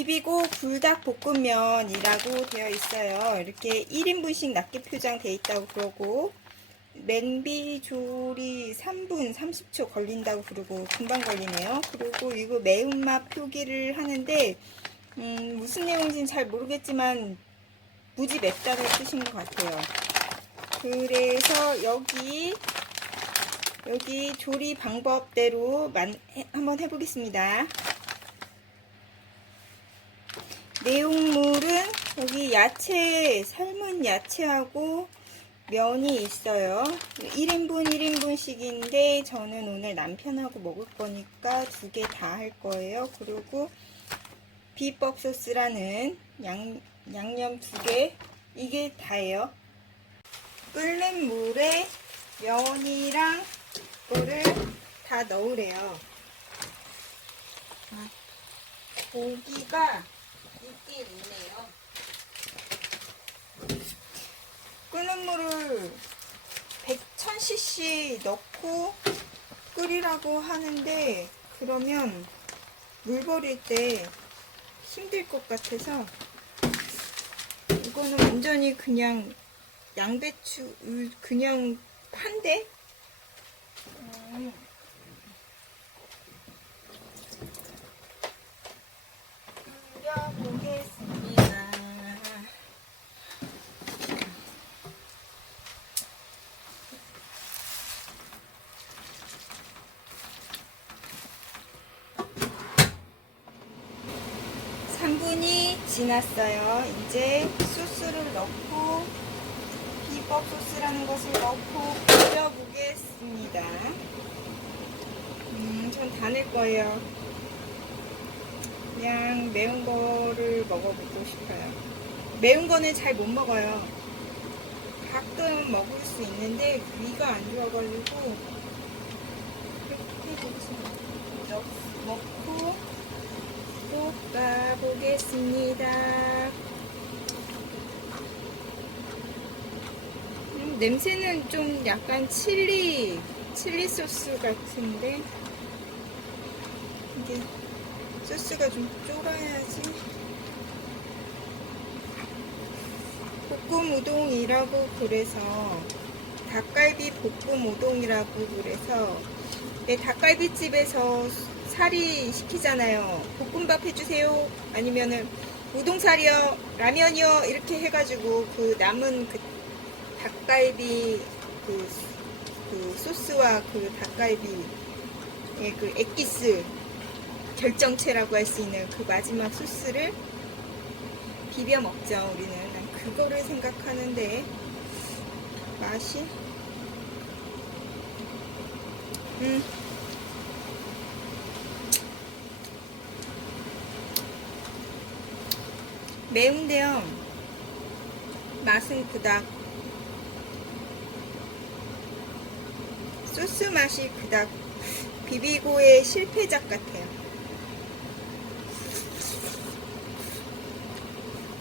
비비고 불닭볶음면이라고 되어 있어요. 이렇게 1인분씩 낱개 표장되어 있다고 그러고 맨비 조리 3분 30초 걸린다고 그러고 금방 걸리네요. 그리고 이거 매운맛 표기를 하는데 음, 무슨 내용인지는 잘 모르겠지만 무지 맵다는 뜻인 것 같아요. 그래서 여기 여기 조리 방법대로 만, 해- 한번 해보겠습니다. 내용물은 여기 야채, 삶은 야채하고 면이 있어요. 1인분 1인분씩인데 저는 오늘 남편하고 먹을 거니까 두 개 다 할 거예요. 그리고 비법 소스라는 양, 양념 두 개, 이게 다예요. 끓는 물에 면이랑 이거를 다 넣으래요. 아, 고기가 있네요. 끓는 물을 100, 1000cc 넣고 끓이라고 하는데 그러면 물 버릴 때 힘들 것 같아서 이거는 완전히 그냥 양배추 을 그냥 판데 음. 끓여보겠습니다. 삼분이 지났어요. 이제 소스를 넣고 비법 소스라는 것을 넣고 끓여보겠습니다. 음, 전 다 낼 거예요. 그냥 매운 거를 먹어보고 싶어요. 매운 거는 잘 못 먹어요. 가끔 먹을 수 있는데 위가 안 좋아가지고 그렇게 해보겠습니다. 넣- 넣고 볶아보겠습니다. 음, 냄새는 좀 약간 칠리, 칠리 소스 같은데 이게 소스가 좀 쫄아야지. 볶음 우동이라고 그래서 닭갈비 볶음 우동이라고 그래서 네, 닭갈비집에서 사리 시키잖아요. 볶음밥 해주세요. 아니면은 우동사리요, 라면이요 이렇게 해가지고 그 남은 그 닭갈비 그, 그 소스와 그 닭갈비의 그 액기스 결정체라고 할 수 있는 그 마지막 소스를 비벼 먹죠. 우리는 난 그거를 생각하는데 맛이 음. 매운데요. 맛은 그닥 소스 맛이 그닥 비비고의 실패작 같아요.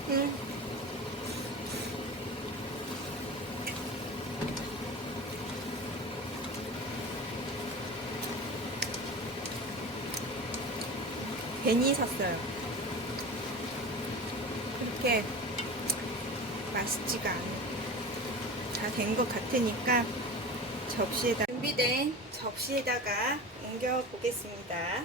음. 괜히 샀어요. 그렇게 맛있지가 않아요. 다된 것 같으니까 접시에다 준비된 접시에다가 옮겨 보겠습니다.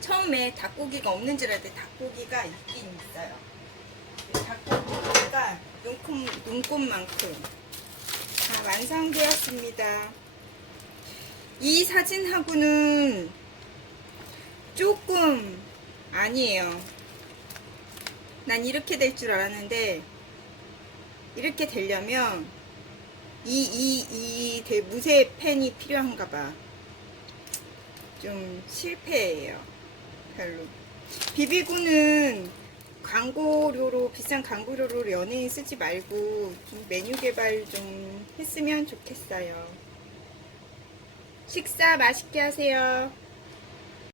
처음에 닭고기가 없는 줄 알았는데 닭고기가 있긴 있어요. 닭고기가 눈금, 눈곱만큼 다 완성되었습니다. 이 사진하고는 조금 아니에요. 난 이렇게 될 줄 알았는데 이렇게 되려면 이, 이, 이 대- 무쇠 팬이 필요한가 봐. 좀 실패예요. 별로. 비비고는 광고료로 비싼 광고료로 연예인 쓰지 말고 좀 메뉴 개발 좀 했으면 좋겠어요. 식사 맛있게 하세요.